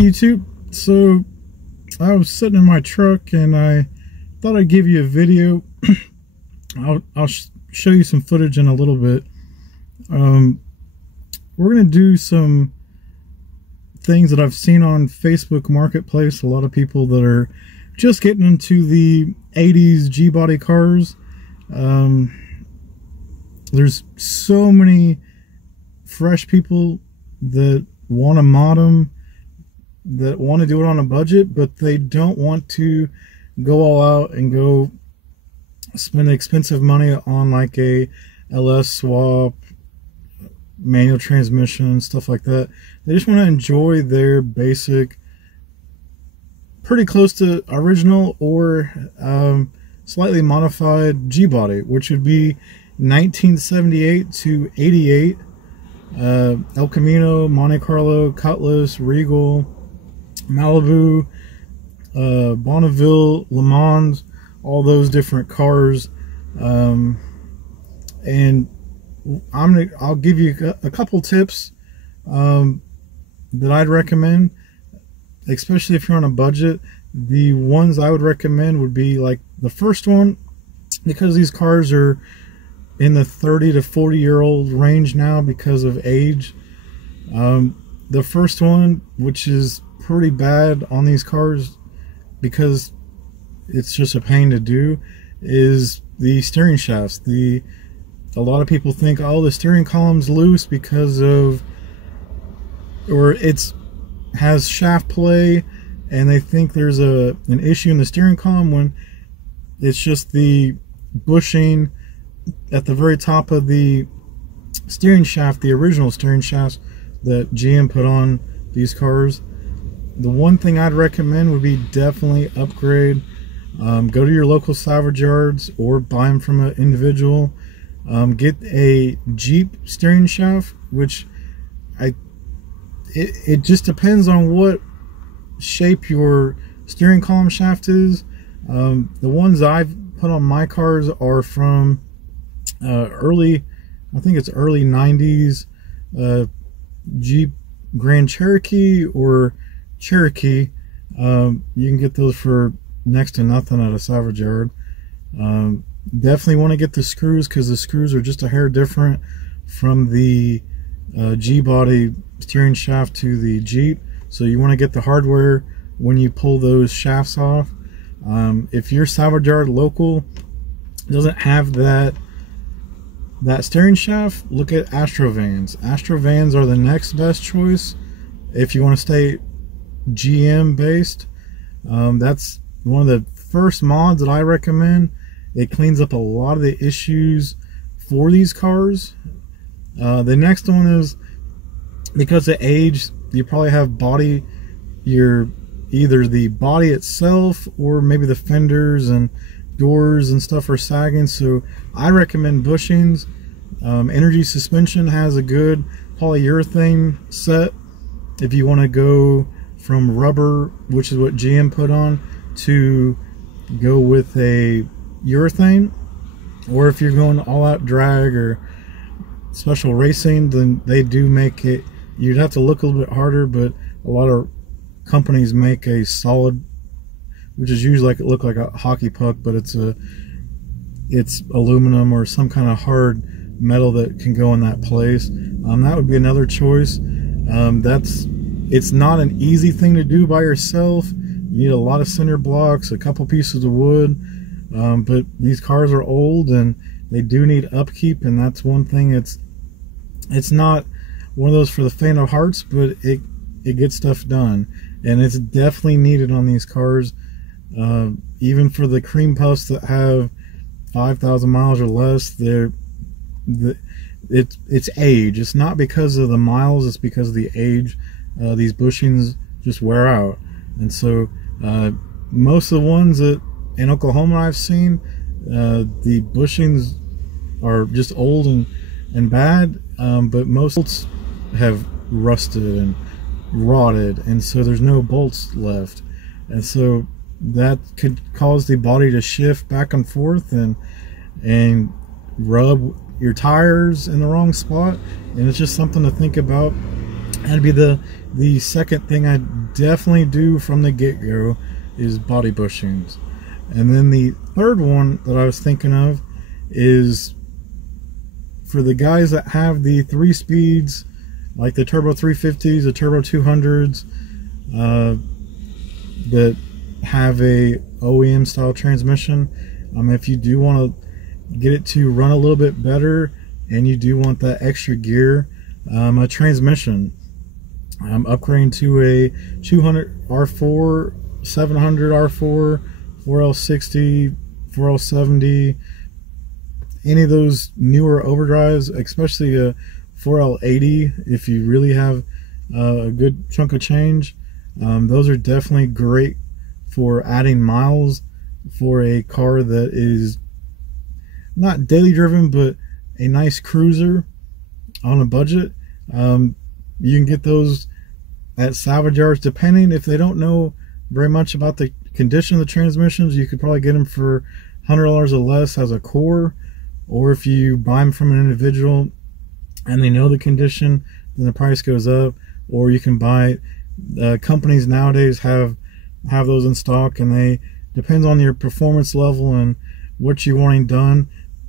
YouTube. So I was sitting in my truck and I thought I'd give you a video. I'll show you some footage in a little bit. We're going to do some things that I've seen on Facebook Marketplace. A lot of people that are just getting into the 80s G-body cars. There's so many fresh people that want to mod them, that want to do it on a budget, but they don't want to go all out and go spend expensive money on like a LS swap, manual transmission, stuff like that. They just want to enjoy their basic, pretty close to original or slightly modified G-body, which would be 1978 to 88. El Camino, Monte Carlo, Cutlass, Regal, Malibu, Bonneville, Le Mans, all those different cars. And I'll give you a couple tips that I'd recommend, especially if you're on a budget. The ones I would recommend would be like the first one, because these cars are in the 30 to 40 year old range now because of age. The first one, which is pretty bad on these cars because it's just a pain to do, is the steering shafts. A lot of people think, oh, the steering column's loose because of, or has shaft play, and they think there's an issue in the steering column when it's just the bushing at the very top of the steering shaft, the original steering shafts that GM put on these cars. The one thing I'd recommend would be definitely upgrade. Go to your local salvage yards or buy them from an individual. Get a Jeep steering shaft, which it just depends on what shape your steering column shaft is. The ones I've put on my cars are from early 90s Jeep Grand Cherokee or Cherokee. You can get those for next to nothing at a salvage yard. Definitely want to get the screws, because the screws are just a hair different from the G-body steering shaft to the Jeep. So you want to get the hardware when you pull those shafts off. If your salvage yard local doesn't have that steering shaft, look at Astrovans. Astrovans are the next best choice if you want to stay GM based. That's one of the first mods that I recommend. It cleans up a lot of the issues for these cars. The next one is, because of age, you probably have either the body itself or maybe the fenders and doors and stuff are sagging. So I recommend bushings. Energy Suspension has a good polyurethane set if you want to go from rubber, which is what GM put on, to go with a urethane. Or if you're going all out drag or special racing, then they do make it, you'd have to look a little bit harder, but a lot of companies make a solid, which is usually like, it look like a hockey puck, but it's aluminum or some kind of hard metal that can go in that place. That would be another choice. It's not an easy thing to do by yourself. You need a lot of cinder blocks, a couple pieces of wood, but these cars are old and they do need upkeep, and that's one thing. It's not one of those for the faint of hearts, but it gets stuff done, and it's definitely needed on these cars. Even for the cream puffs that have 5,000 miles or less, it's age. It's not because of the miles, it's because of the age. These bushings just wear out, and so most of the ones that in Oklahoma I've seen, the bushings are just old and bad, but most bolts have rusted and rotted, and so there's no bolts left, and so that could cause the body to shift back and forth and rub your tires in the wrong spot. And it's just something to think about That'd be the second thing I definitely do from the get-go, is body bushings. And then the third one that I was thinking of is for the guys that have the 3 speeds, like the turbo 350s, the turbo 200s, that have a OEM style transmission. If you do want to get it to run a little bit better and you do want that extra gear, a transmission, upgrading to a 200 R4, 700 R4, 4L60, 4L70, any of those newer overdrives, especially a 4L80 if you really have a good chunk of change. Those are definitely great for adding miles for a car that is not daily driven but a nice cruiser on a budget. You can get those at salvage yards, depending if they don't know very much about the condition of the transmissions. You could probably get them for $100 or less as a core, or if you buy them from an individual and they know the condition, then the price goes up. Or you can buy, companies nowadays have those in stock, and they, depends on your performance level and what you're wanting done,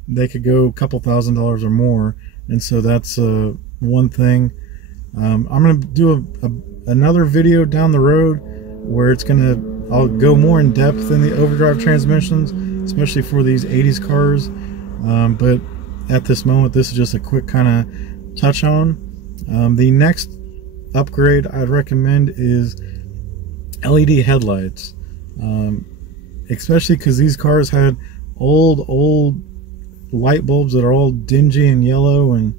they could go a couple $1,000s or more. And so that's one thing. I'm going to do another video down the road where I'll go more in depth in the overdrive transmissions, especially for these 80s cars. But at this moment, this is just a quick kind of touch on. The next upgrade I'd recommend is LED headlights, especially because these cars had old light bulbs that are all dingy and yellow, and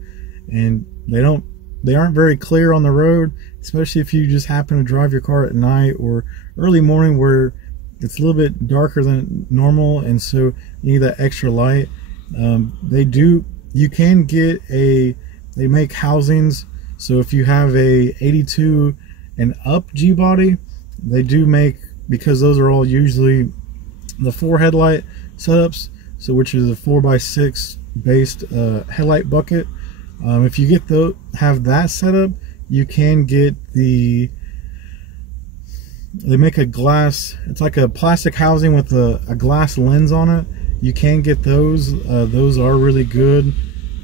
they aren't very clear on the road, especially if you just happen to drive your car at night or early morning where it's a little bit darker than normal, and so you need that extra light. You can get they make housings, so if you have a 82 and up G-body, they do make, because those are all usually the 4 headlight setups, so which is a 4x6 based headlight bucket. If you have that setup, you can get they make a glass, it's like a plastic housing with a glass lens on it. You can get those. Those are really good.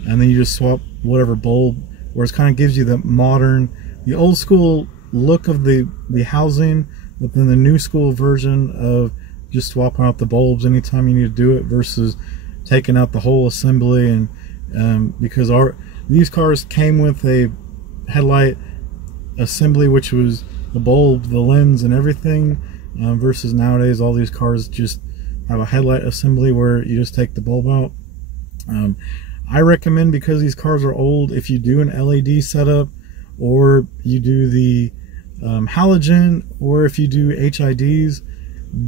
And then you just swap whatever bulb, where it kind of gives you the old school look of the housing, but then the new school version of just swapping out the bulbs anytime you need to do it, versus taking out the whole assembly. And because these cars came with a headlight assembly, which was the bulb, the lens, and everything, versus nowadays all these cars just have a headlight assembly where you just take the bulb out. I recommend, because these cars are old, if you do an LED setup, or you do the halogen, or if you do HIDs,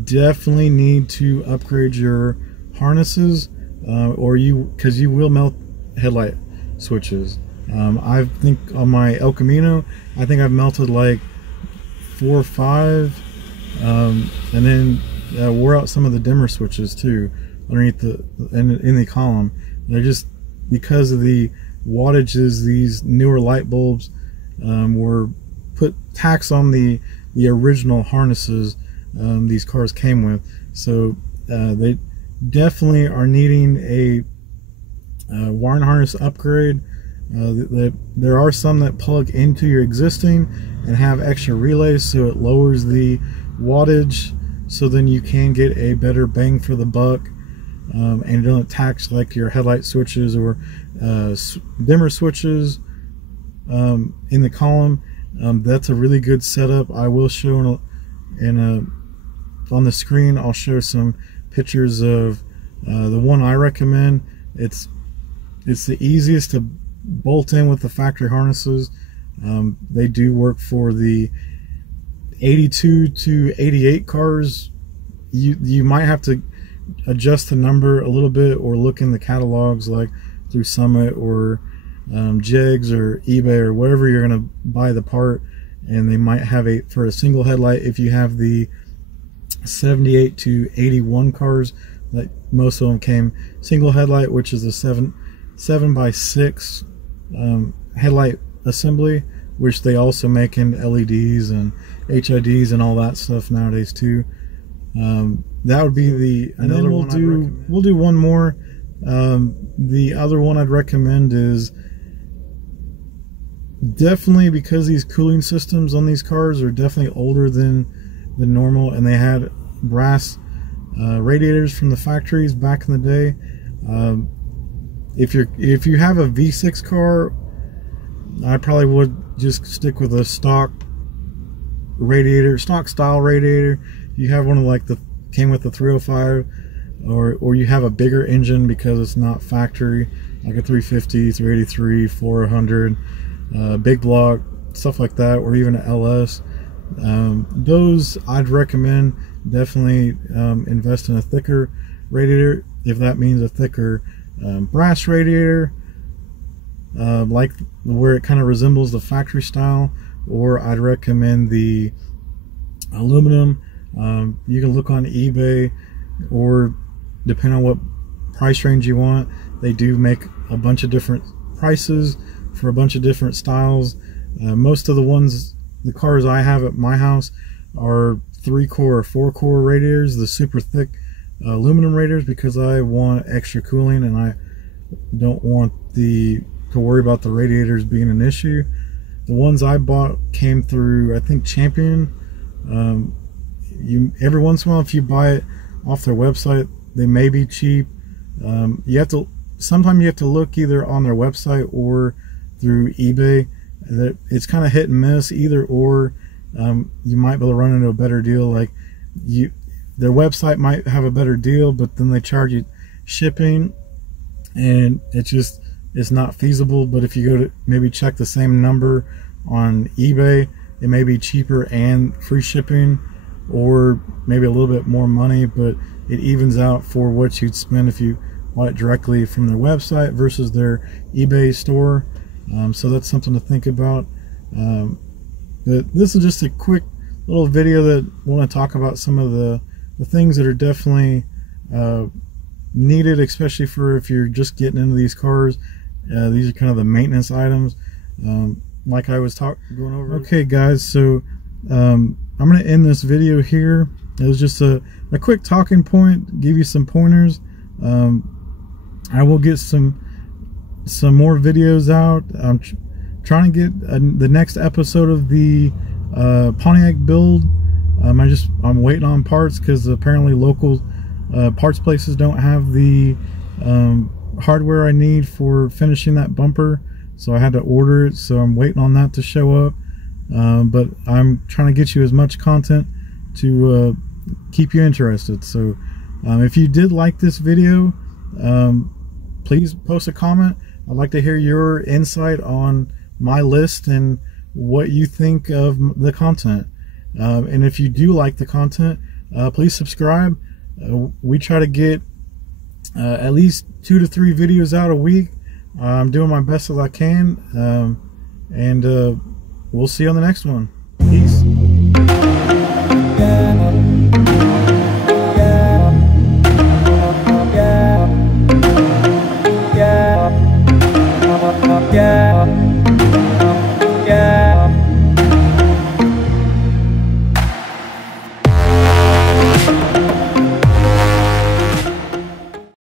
definitely need to upgrade your harnesses, because you will melt headlight switches. I think on my El Camino, I think I've melted like 4 or 5, and then wore out some of the dimmer switches too underneath in the column. They're just, because of the wattages, these newer light bulbs were put tax on the original harnesses these cars came with. So they definitely are needing a wiring harness upgrade. There are some that plug into your existing and have extra relays, so it lowers the wattage, so then you can get a better bang for the buck, and it doesn't tax like your headlight switches or dimmer switches in the column. That's a really good setup. I will show on the screen. I'll show some pictures of the one I recommend. It's the easiest to bolt in with the factory harnesses. They do work for the 82 to 88 cars. You might have to adjust the number a little bit, or look in the catalogs like through Summit or Jegs or eBay or wherever you're going to buy the part, and they might have for a single headlight. If you have the 78 to 81 cars, like most of them came single headlight, which is a 7x6 headlight assembly, which they also make in LEDs and HIDs and all that stuff nowadays too. That would be the another one. We'll do one more. The other one I'd recommend is definitely, because these cooling systems on these cars are definitely older than normal, and they had brass radiators from the factories back in the day. If you have a V6 car, I probably would just stick with a stock radiator, stock style radiator. You have one of like the came with the 305, or you have a bigger engine because it's not factory, like a 350, 383, 400, big block, stuff like that, or even an LS. Those I'd recommend definitely invest in a thicker radiator, if that means a thicker brass radiator, like where it kind of resembles the factory style, or I'd recommend the aluminum. You can look on eBay, or depending on what price range you want, they do make a bunch of different prices for a bunch of different styles. Most of the cars I have at my house are 3-core or 4-core radiators, the super thick aluminum radiators, because I want extra cooling and I don't want to worry about the radiators being an issue. The ones I bought came through, I think, Champion. Every once in a while, if you buy it off their website, they may be cheap. Sometimes you have to look either on their website or through eBay. It's kind of hit and miss, either or. You might be able to run into a better deal. Like their website might have a better deal, but then they charge you shipping, and it's not feasible. But if you go to maybe check the same number on eBay, it may be cheaper and free shipping, or maybe a little bit more money, but it evens out for what you'd spend if you bought it directly from their website versus their eBay store. So that's something to think about. But this is just a quick little video that I want to talk about some of the things that are definitely needed, especially for if you're just getting into these cars. These are kind of the maintenance items, like I was going over. Okay guys, so I'm going to end this video here. It was just a quick talking point, give you some pointers. I will get some more videos out. I'm trying to get the next episode of the Pontiac build. I'm waiting on parts, because apparently local parts places don't have the hardware I need for finishing that bumper, so I had to order it. So I'm waiting on that to show up. But I'm trying to get you as much content to keep you interested. So if you did like this video, please post a comment. I'd like to hear your insight on my list and what you think of the content. And if you do like the content, please subscribe. We try to get at least 2 to 3 videos out a week. I'm doing my best as I can, and we'll see you on the next one.